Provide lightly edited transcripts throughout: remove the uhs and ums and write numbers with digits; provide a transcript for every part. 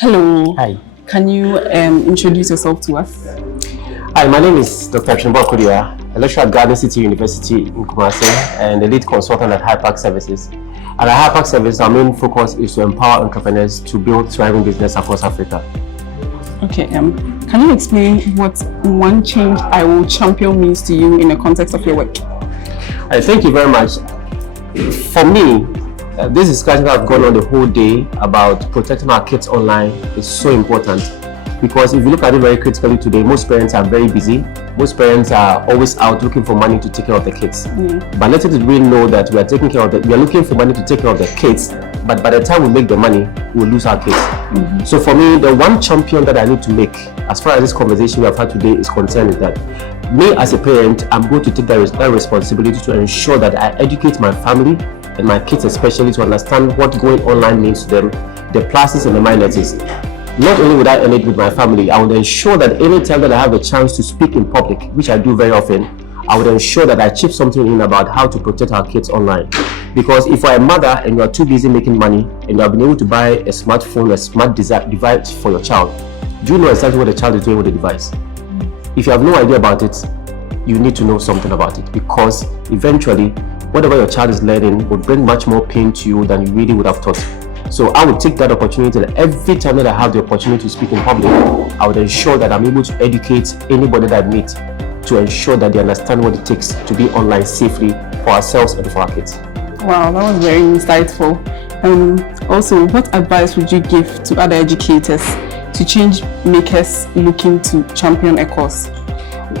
Hello. Hi. Can you introduce yourself to us? Hi, my name is Dr. Tweneboah Koduah, a lecturer at Garden City University in Kumasi and the lead consultant at HiPAG Services. At HiPAG Services, our main focus is to empower entrepreneurs to build thriving business across Africa. Okay. Can you explain what one change I will champion means to you in the context of your work? Thank you very much. For me, this discussion that I've gone on the whole day about protecting our kids online is so important, because if you look at it very critically today, most parents are very busy. Most parents are always out looking for money to take care of the kids. But let us really know that we are looking for money to take care of the kids, but by the time we make the money, we'll lose our kids. So for me, the one champion that I need to make as far as this conversation we have had today is concerned is that me as a parent, I'm going to take that responsibility to ensure that I educate my family and my kids especially to understand what going online means to them, the pluses and the minuses. Not only would I end it with my family, I would ensure that any time that I have a chance to speak in public, which I do very often, I would ensure that I chip something in about how to protect our kids online. Because if you're a mother and you are too busy making money and you have been able to buy a smartphone, a smart device for your child, do you know exactly what the child is doing with the device? If you have no idea about it, you need to know something about it, because eventually whatever your child is learning will bring much more pain to you than you really would have thought. So I would take that opportunity, and every time that I have the opportunity to speak in public, I would ensure that I'm able to educate anybody that I meet to ensure that they understand what it takes to be online safely for ourselves and for our kids. Wow, that was very insightful. Also, what advice would you give to other educators, to change makers looking to champion a cause?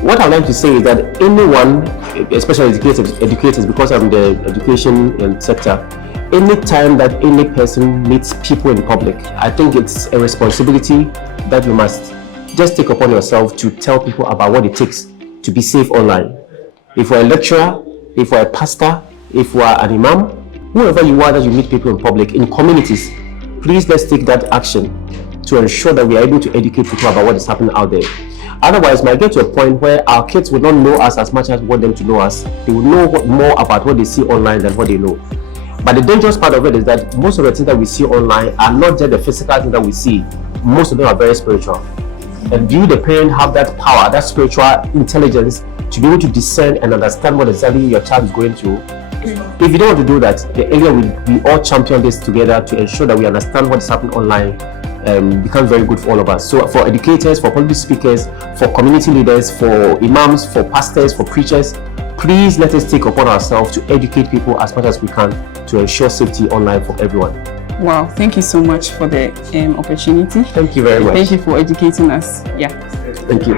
What I'd like to say is that anyone, especially educators, because I'm in the education sector, anytime that any person meets people in public, I think it's a responsibility that you must just take upon yourself to tell people about what it takes to be safe online. If you're a lecturer, if you're a pastor, if you are an imam, whoever you are that you meet people in public, in communities, please let's take that action to ensure that we are able to educate people about what is happening out there. Otherwise, we might get to a point where our kids will not know us as much as we want them to know us. They will know more about what they see online than what they know. But the dangerous part of it is that most of the things that we see online are not just the physical things that we see. Most of them are very spiritual. And do you, the parent, have that power, that spiritual intelligence to be able to discern and understand what exactly your child is going through? If you don't want to do that, the area we all champion this together to ensure that we understand what is happening online becomes very good for all of us. So for educators, for public speakers, for community leaders, for imams, for pastors, for preachers, please let us take upon ourselves to educate people as much as we can to ensure safety online for everyone. Wow, thank you so much for the opportunity. Thank you very much. Thank you for educating us. Yeah. Thank you.